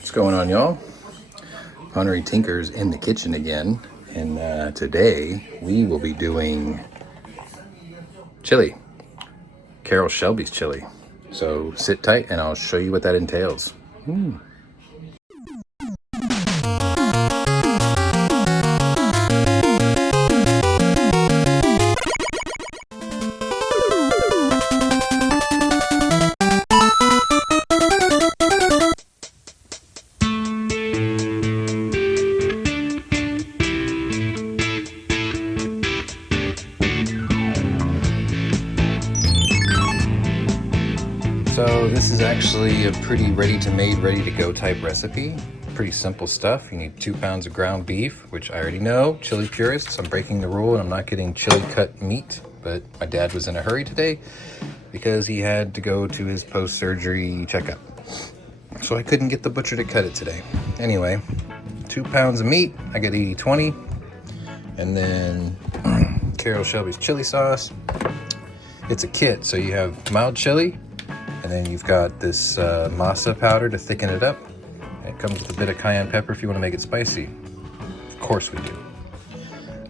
What's going on, y'all? Pwnery Tinker's in the kitchen again, and today we will be doing chili. Carroll Shelby's chili. So sit tight and I'll show you what that entails. So this is actually a pretty ready-to-made, ready-to-go type recipe. Pretty simple stuff. You need 2 pounds of ground beef, which I already know. Chili purists, I'm breaking the rule and I'm not getting chili cut meat, but my dad was in a hurry today because he had to go to his post-surgery checkup. So I couldn't get the butcher to cut it today. Anyway, 2 pounds of meat, I get 80-20. And then Carroll Shelby's chili sauce. It's a kit, so you have mild chili, and then you've got this masa powder to thicken it up. It comes with a bit of cayenne pepper if you want to make it spicy. Of course we do.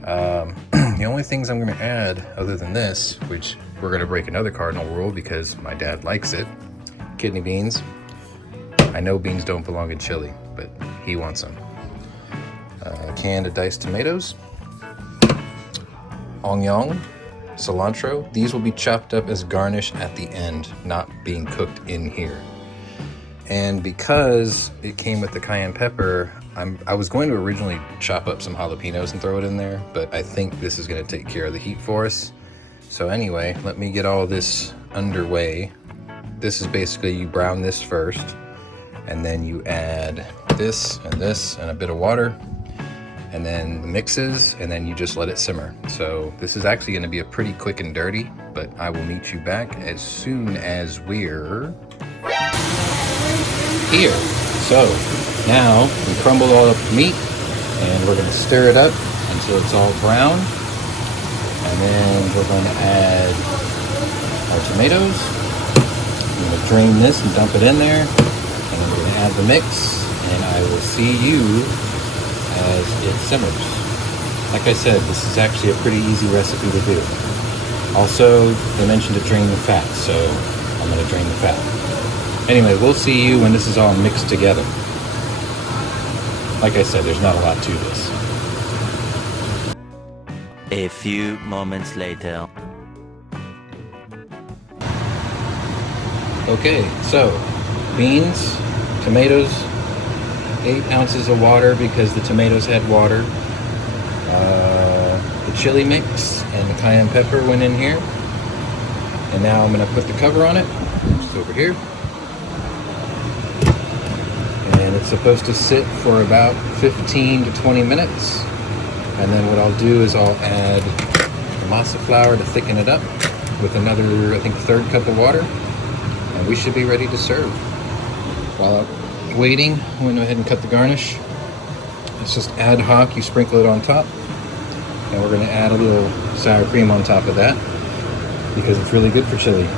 The only things I'm going to add other than this, which we're going to break another cardinal rule because my dad likes it, kidney beans. I know beans don't belong in chili, but he wants them. Canned diced tomatoes. Onion. Cilantro. These will be chopped up as garnish at the end, not being cooked in here. And because it came with the cayenne pepper, I was going to originally chop up some jalapenos and throw it in there, but I think this is going to take care of the heat for us. So anyway, let me get all this underway. This is basically, you brown this first, and then you add this and a bit of water, and then the mixes, and then you just let it simmer. So this is actually going to be a pretty quick and dirty, but I will meet you back as soon as we're here. So now we crumble all up the meat, and we're going to stir it up until it's all brown, and then we're going to add our tomatoes. I'm going to drain this and dump it in there, and then we're going to add the mix, and I will see you as it simmers. Like I said, this is actually a pretty easy recipe to do. Also, they mentioned to drain the fat, so I'm going to drain the fat. Anyway, we'll see you when this is all mixed together. Like I said, there's not a lot to this. A few moments later. Okay, so beans, tomatoes, 8 ounces of water because the tomatoes had water. The chili mix and the cayenne pepper went in here. And now I'm going to put the cover on it, which is over here. And it's supposed to sit for about 15 to 20 minutes. And then what I'll do is I'll add the masa flour to thicken it up with another, I think, 1/3 cup of water. And we should be ready to serve. While I'm waiting, I'm going to go ahead and cut the garnish. It's just ad hoc, you sprinkle it on top. And we're going to add a little sour cream on top of that because it's really good for chili.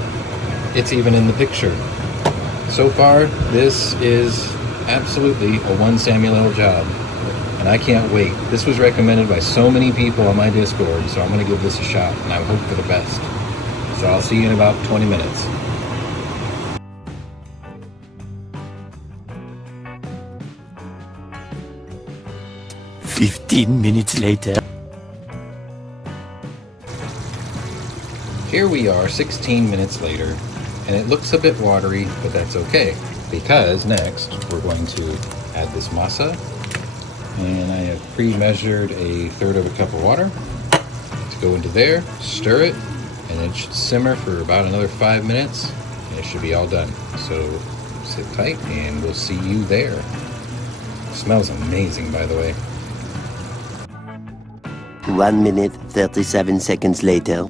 It's even in the picture. So far, this is absolutely a 1 Samuel L. job. And I can't wait. This was recommended by so many people on my Discord, so I'm going to give this a shot, and I hope for the best. So I'll see you in about 20 minutes. "15 minutes later." Here we are 16 minutes later, and it looks a bit watery, but that's okay, because next we're going to add this masa, and I have pre-measured 1/3 of a cup of water to go into there, stir it, and it should simmer for about another 5 minutes, and it should be all done. So sit tight, and we'll see you there. It smells amazing, by the way. 1 minute, 37 seconds later.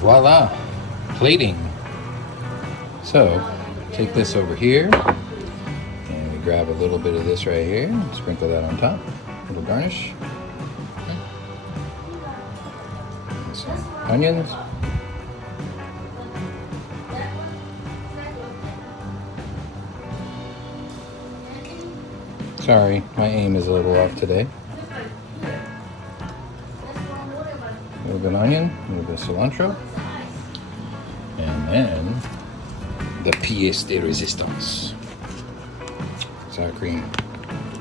Voila, plating. So take this over here, and we grab a little bit of this right here, sprinkle that on top, a little garnish. some onions. Sorry, my aim is a little off today. A little bit of onion, a little bit of cilantro. And then the pièce de résistance. Sour cream,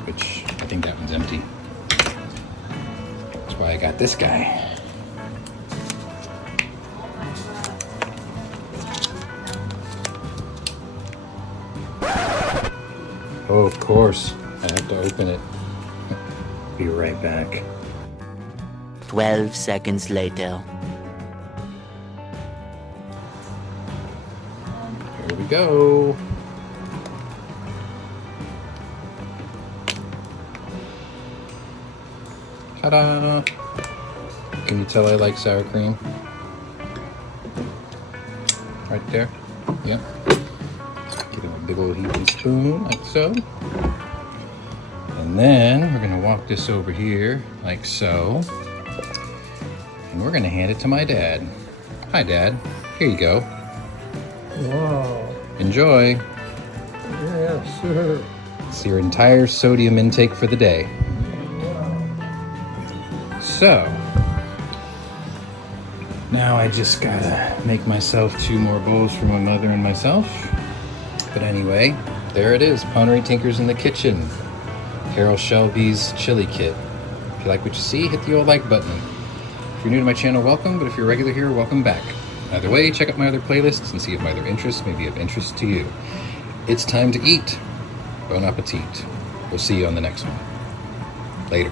which I think that one's empty. That's why I got this guy. Oh, of course. I have to open it. Be right back. 12 seconds later. Here we go. Ta-da! Can you tell I like sour cream? Right there. Yep. Get a big old heaping spoon, like so. And then we're gonna walk this over here, like so. And we're gonna hand it to my dad. Hi, Dad. Here you go. Wow. Enjoy. Yes, sir. It's your entire sodium intake for the day. So, now I just gotta make myself 2 more bowls for my mother and myself. But anyway, there it is. Pwnery Tinkers in the Kitchen. Carroll Shelby's chili kit. If you like what you see, hit the old like button. If you're new to my channel, welcome, but if you're a regular here, welcome back. Either way, check out my other playlists and see if my other interests may be of interest to you. It's time to eat. Bon appetit. We'll see you on the next one. Later.